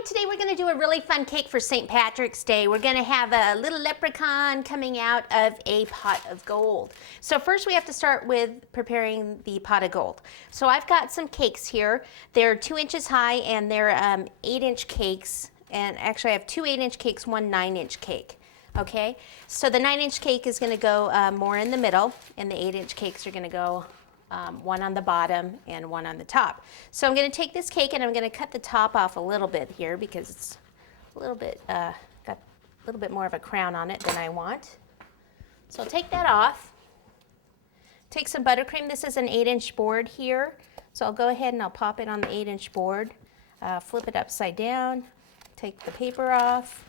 Hi, today we're going to do a really fun cake for St. Patrick's Day. We're going to have a little leprechaun coming out of a pot of gold. So first we have to start with preparing the pot of gold. So I've got some cakes here. They're 2 inches high and they're 8-inch cakes. And actually I have 2 8-inch cakes, 1 9-inch cake. Okay, so the 9-inch cake is going to go more in the middle, and the 8-inch cakes are going to go one on the bottom and one on the top. So I'm going to take this cake and I'm going to cut the top off a little bit here because it's a little bit got a little bit more of a crown on it than I want. So I'll take that off. Take some buttercream. This is an 8-inch board here, so I'll go ahead and I'll pop it on the 8-inch board, flip it upside down, take the paper off.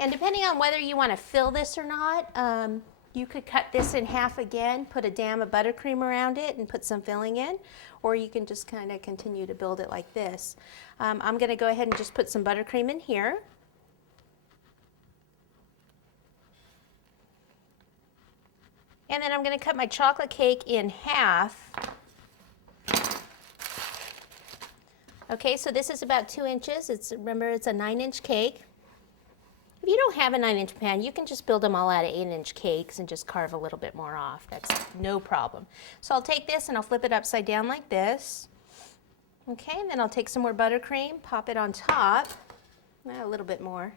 And depending on whether you want to fill this or not, you could cut this in half again, put a dam of buttercream around it and put some filling in, or you can just kind of continue to build it like this. I'm going to go ahead and just put some buttercream in here. And then I'm going to cut my chocolate cake in half. Okay, so this is about 2 inches. Remember, it's a 9-inch cake. If you don't have a 9-inch pan, you can just build them all out of 8-inch cakes and just carve a little bit more off. That's no problem. So I'll take this and I'll flip it upside down like this. Okay, and then I'll take some more buttercream, pop it on top, a little bit more,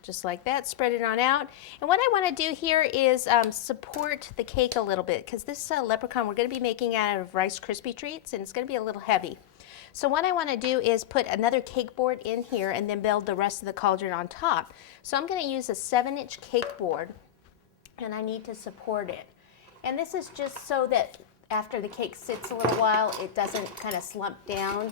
just like that, spread it on out. And what I want to do here is support the cake a little bit, because this leprechaun we're going to be making out of Rice Krispies Treats, and it's going to be a little heavy. So what I want to do is put another cake board in here and then build the rest of the cauldron on top. So I'm going to use a 7-inch cake board, and I need to support it. And this is just so that after the cake sits a little while, it doesn't kind of slump down.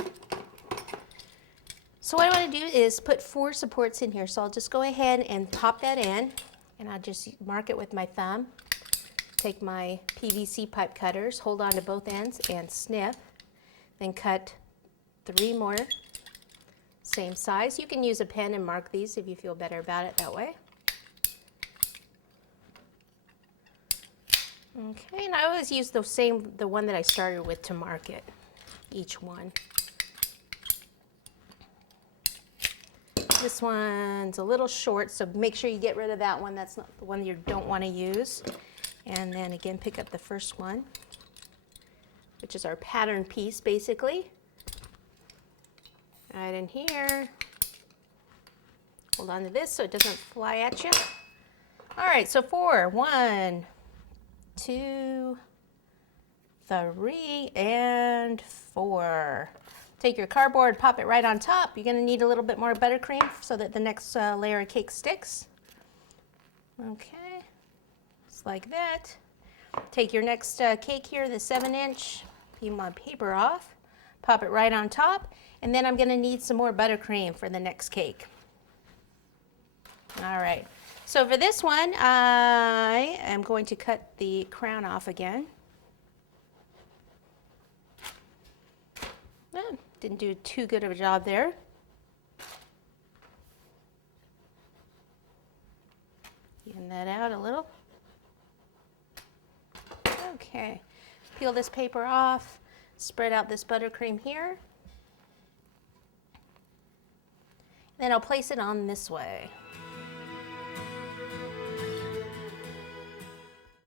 So what I want to do is put 4 supports in here. So I'll just go ahead and pop that in, and I'll just mark it with my thumb. Take my PVC pipe cutters, hold on to both ends, and snip. Then cut 3 more, same size. You can use a pen and mark these if you feel better about it that way. Okay, and I always use the one that I started with to mark it, each one. This one's a little short, so make sure you get rid of that one. That's not the one you don't want to use. And then again, pick up the first one, which is our pattern piece basically. Right in here. Hold on to this so it doesn't fly at you. All right, so 4. 1, 2, 3, and 4. Take your cardboard, pop it right on top. You're going to need a little bit more buttercream so that the next layer of cake sticks. Okay, just like that. Take your next cake here, the 7-inch, peel my paper off, pop it right on top. And then I'm going to need some more buttercream for the next cake. All right, so for this one, I am going to cut the crown off again. Oh, didn't do too good of a job there. Even that out a little. Okay, peel this paper off, spread out this buttercream here. Then I'll place it on this way.